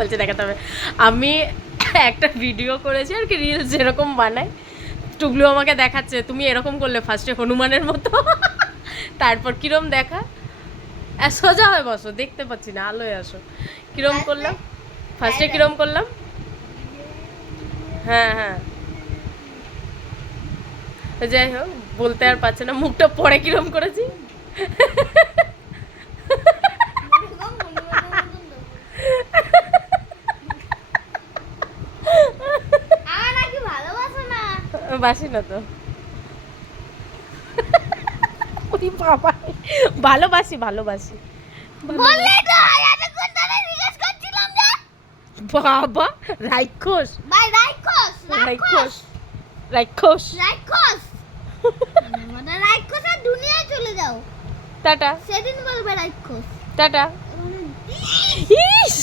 বলছে দেখাতে হবে। আমি একটা ভিডিও করেছি আর কি রিলস যেরকম বানাই টুগলু আমাকে দেখাচ্ছে তুমি এরকম করলে ফার্স্টে হনুমানের মতো। তারপর কিরম দেখা? সোজা হয়ে বসো দেখতে পাচ্ছি না আলোয় আসো। কিরম করলাম? ফার্স্টে কিরম করলাম? হ্যাঁ হ্যাঁ। যাই হোক বলতে আর পারছে না মুখটা পরে কিরম করেছি এরকম হনুমানের মতন দেবো। আমার নাকি ভালোবাসো না বাসি না তো। ওই বাবা ভালোবাসি ভালোবাসি। বাবা রাক্ষস। ভাই রাক্ষস রাক্ষস। রাক্ষস রাক্ষস। মানে আর দুনিয়ায় চলে যাও। টাটা। সেদিন বলবে রাক্ষস। টাটা। মানে ইস!